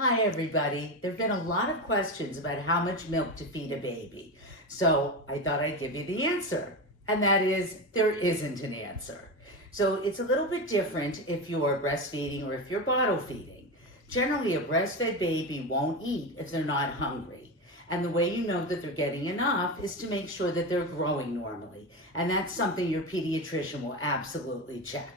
Hi everybody. There have been a lot of questions about how much milk to feed a baby. So I thought I'd give you the answer. And that is, there isn't an answer. So it's a little bit different if you're breastfeeding or if you're bottle feeding. Generally, a breastfed baby won't eat if they're not hungry. And the way you know that they're getting enough is to make sure that they're growing normally. And that's something your pediatrician will absolutely check.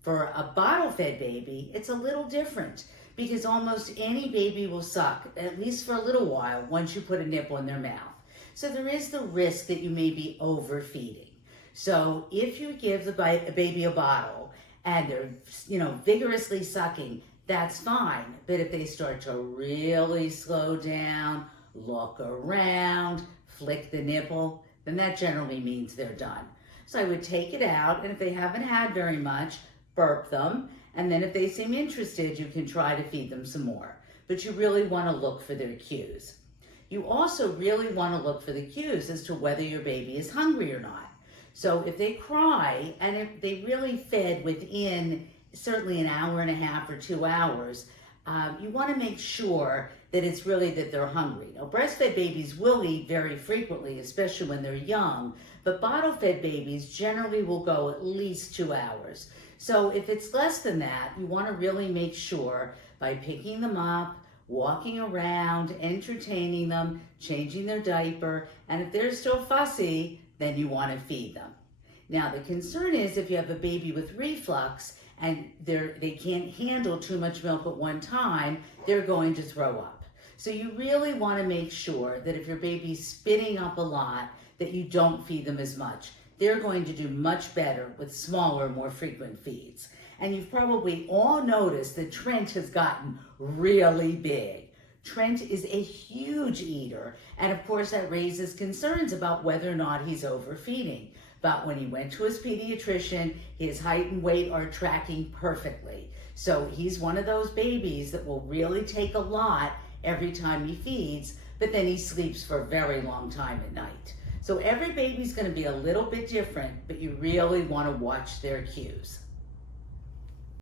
For a bottle-fed baby, it's a little different because almost any baby will suck, at least for a little while, once you put a nipple in their mouth. So there is the risk that you may be overfeeding. So if you give the baby a bottle and they're, vigorously sucking, that's fine. But if they start to really slow down, look around, flick the nipple, then that generally means they're done. So I would take it out, and if they haven't had very much, burp them, and then if they seem interested, you can try to feed them some more. But you really want to look for their cues. You also really want to look for the cues as to whether your baby is hungry or not. So if they cry, and if they really fed within certainly an hour and a half or 2 hours, you want to make sure that it's really that they're hungry. Now, breastfed babies will eat very frequently, especially when they're young, but bottle-fed babies generally will go at least 2 hours. So if it's less than that, you want to really make sure by picking them up, walking around, entertaining them, changing their diaper, and if they're still fussy, then you want to feed them. Now, the concern is if you have a baby with reflux and they can't handle too much milk at one time, they're going to throw up. So you really want to make sure that if your baby's spitting up a lot, that you don't feed them as much. They're going to do much better with smaller, more frequent feeds. And you've probably all noticed that Trent has gotten really big. Trent is a huge eater, and of course that raises concerns about whether or not he's overfeeding. But when he went to his pediatrician, his height and weight are tracking perfectly. So he's one of those babies that will really take a lot every time he feeds, but then he sleeps for a very long time at night. So every baby's going to be a little bit different, but you really want to watch their cues.